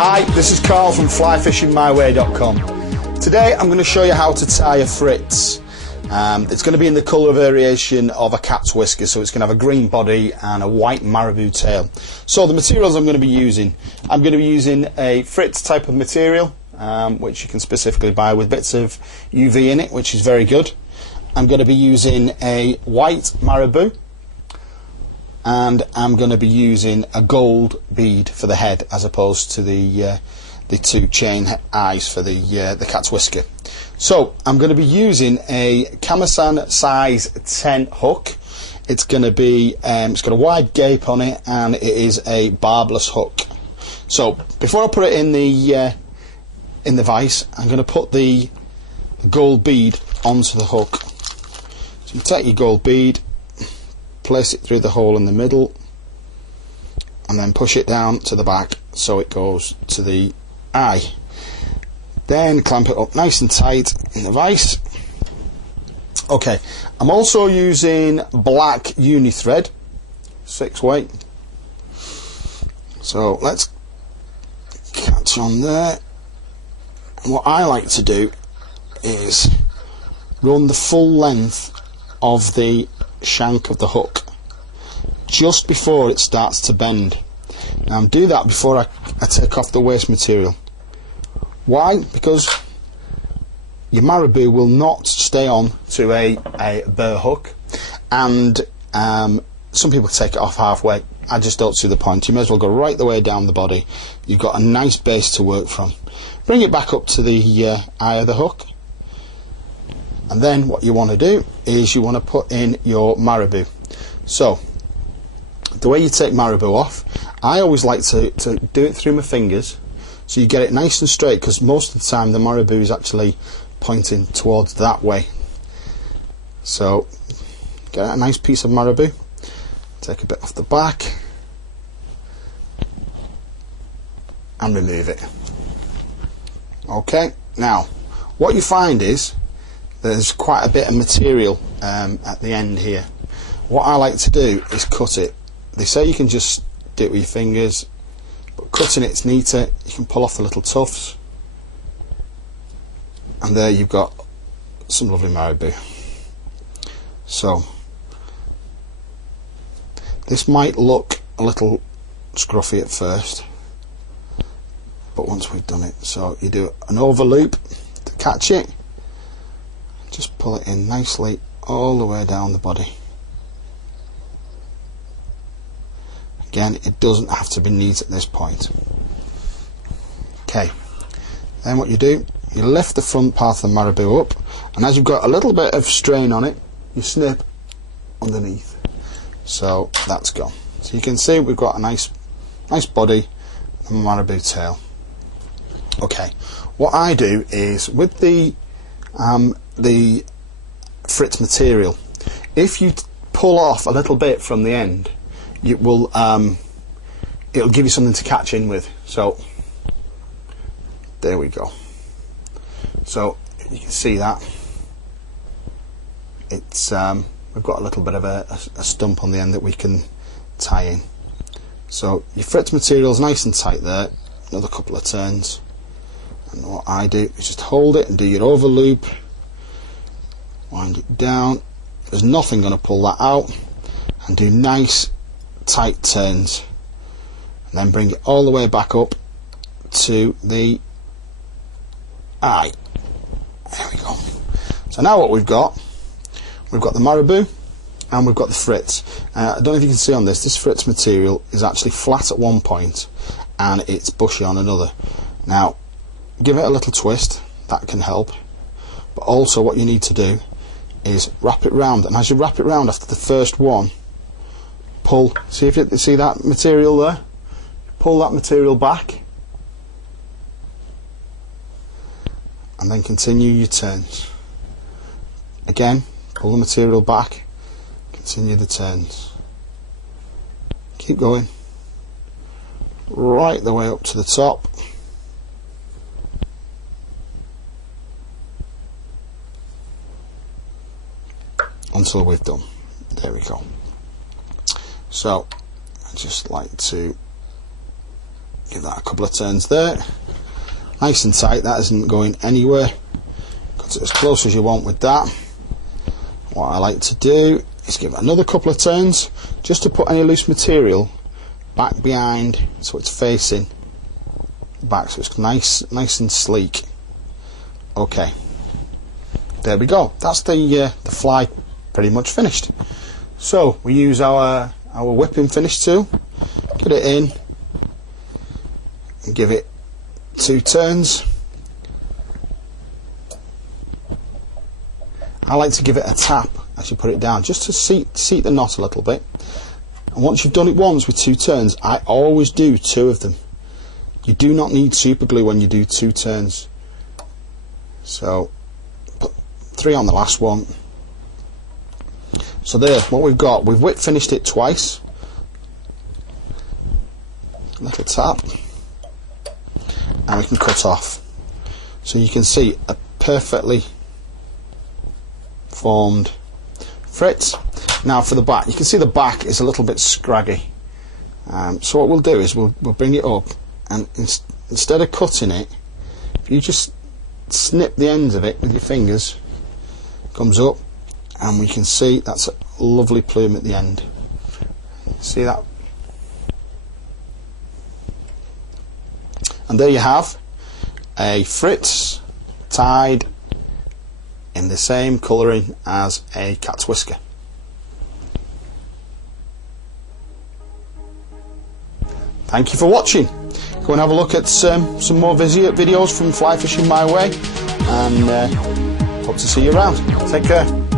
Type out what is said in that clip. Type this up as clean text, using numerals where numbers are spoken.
Hi, this is Carl from flyfishingmyway.com. Today I'm going to show you how to tie a Fritz. It's going to be in the colour variation of a cat's whisker, so it's going to have a green body and a white marabou tail. So the materials I'm going to be using, a Fritz type of material, which you can specifically buy with bits of UV in it, which is very good. I'm going to be using a white marabou, and I'm going to be using a gold bead for the head as opposed to the two chain eyes for the cat's whisker. So I'm going to be using a Kamasan size 10 hook. It's going to be it's got a wide gape on it, and it is a barbless hook. So before I put it in the vise, I'm going to put the gold bead onto the hook. So you take your gold bead, place it through the hole in the middle, and then push it down to the back so it goes to the eye. Then clamp it up nice and tight in the vise. Okay, I'm also using black uni thread, 6 weight. So let's catch on there. And what I like to do is run the full length of the shank of the hook just before it starts to bend. Now do that before I take off the waste material. Why? Because your marabou will not stay on to a burr hook, and some people take it off halfway. I just don't see the point. You may as well go right the way down the body. You've got a nice base to work from. Bring it back up to the eye of the hook, and then what you want to do is you want to put in your marabou. So the way you take marabou off, I always like to do it through my fingers, so you get it nice and straight, because most of the time the marabou is actually pointing towards that way. So get a nice piece of marabou, take a bit off the back and remove it. Okay, now what you find is there's quite a bit of material at the end here. What I like to do is cut it. They say you can just do it with your fingers, but cutting it's neater. You can pull off the little tufts, and there you've got some lovely marabou. So this might look a little scruffy at first, but once we've done it, so you do an over loop to catch it, just pull it in nicely all the way down the body. Again, it doesn't have to be neat at this point. Okay, then what you do, you lift the front part of the marabou up, and as you've got a little bit of strain on it, you snip underneath. So that's gone. So you can see we've got a nice body and marabou tail. Okay, what I do is with the Fritz material, if you pull off a little bit from the end, it will it'll give you something to catch in with. So there we go. So you can see that it's we've got a little bit of a stump on the end that we can tie in. So your Fritz material is nice and tight there. Another couple of turns, and what I do is just hold it and do your over loop, wind it down. There's nothing going to pull that out, and do nice tight turns, and then bring it all the way back up to the eye. There we go. So now what we've got the marabou and we've got the Fritz. I don't know if you can see on this Fritz material is actually flat at one point and it's bushy on another. Now give it a little twist, that can help, but also what you need to do is wrap it round, and as you wrap it round after the first one, pull. See if you see that material there? Pull that material back, and then continue your turns. Again, pull the material back, continue the turns. Keep going right the way up to the top. Until we've done. There we go. So I just like to Give that a couple of turns there. Nice and tight, that isn't going anywhere. Cut it as close as you want with that. What I like to do is give it another couple of turns just to put any loose material back behind, so it's facing back, so it's nice and sleek. Okay, there we go. That's the fly pretty much finished. So we use our whipping finish tool, get it in and give it 2 turns. I like to give it a tap as you put it down, just to seat the knot a little bit. And once you've done it once with 2 turns, I always do 2 of them. You do not need super glue when you do 2 turns. So put 3 on the last one. So there, what we've got, we've whip finished it twice. Little tap, and we can cut off. So you can see a perfectly formed Fritz. Now for the back, you can see the back is a little bit scraggy. So what we'll do is we'll bring it up, and instead of cutting it, if you just snip the ends of it with your fingers, it comes up, and we can see that's a lovely plume at the end. See that? And there you have a Fritz tied in the same colouring as a cat's whisker. Thank you for watching. Go and have a look at some more videos from Fly Fishing My Way, and hope to see you around. Take care.